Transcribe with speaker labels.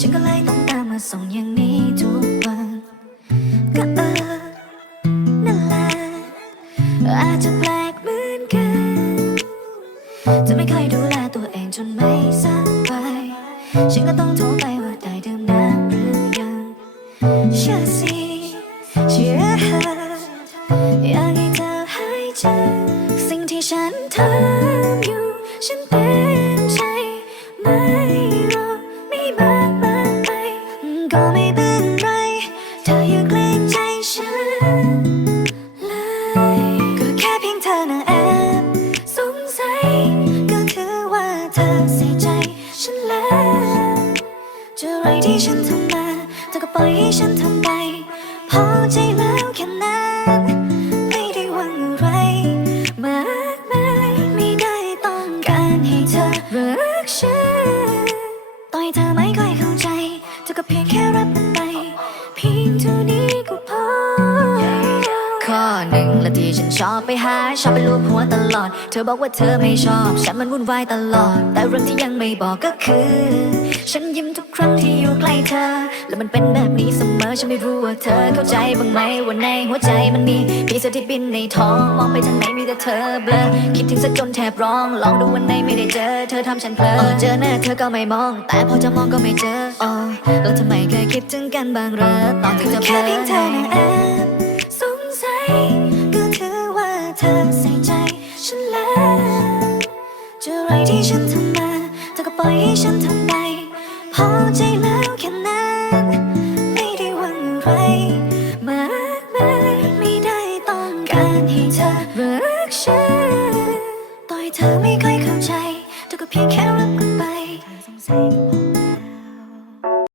Speaker 1: ฉันก็เลยต้องตามมาส่งอย่างนี้ทุกวันก็เออนั่นแหละอาจจะแปลกเหมือนกัน จะไม่เคยดูแลตัวเองจนไม่สบายฉันก็ต้องโทรไปว่าได้ดื่มน้ำหรือยังเชื่อสิเชื่ออยากให้เธอหายใจสิ่งที่ฉันทำอยู่ฉันเป็น ก็ไม่เป็นไร เธออย่าเกรงใจฉันเลยก็แค่เพียงเธอนะแอบสงสัย ก็คือว่าเธอใส่ใจฉันแล้วจะอะไรที่ฉันทำมาเธอก็ปล่อยให้ฉันทำไป
Speaker 2: ข้อหนึ่งและที่ฉันชอบไปหาชอบไปลูบหัวตลอด เธอบอกว่าเธอไม่ชอบ ฉันมันวุ่นวายตลอด แต่เรื่องที่ยังไม่บอกก็คือ ฉันยิ้มทุก
Speaker 1: ครั้ง
Speaker 2: ที่อยู่ใกล้เธอ แล้วมันเป็นแบบนี้เสมอฉันไม่รู้ว่าเธอเข้าใจบ้างไหมว่าในหัวใจมันมีปีศาจที่บินในท้องมองไปทางไหนมีแต่เธอเบลอคิดถึงซะจนแทบร้อง ลองดูวันไหนไม่ได้เจอ เธอทำฉันเพลอเจอหน้าเธอก็ไม่มอง แต่พอจะมองก็ไม่เจออ๋อแล้วทำไมเคยคิดถึงกันบ้างเหรอตอนที่เธอเพลอแค่งเธอ
Speaker 1: น ให้ฉันทำมาเธอก็ปล่อยให้ฉันทำไปพอใจแล้วแค่นั้นไม่ได้วังอะไรมากมายไม่ได้ต้องการให้เธอรักฉันต่อยเธอไม่ค่อยเข้าใจเธอก็เพียงแค่รับกันไป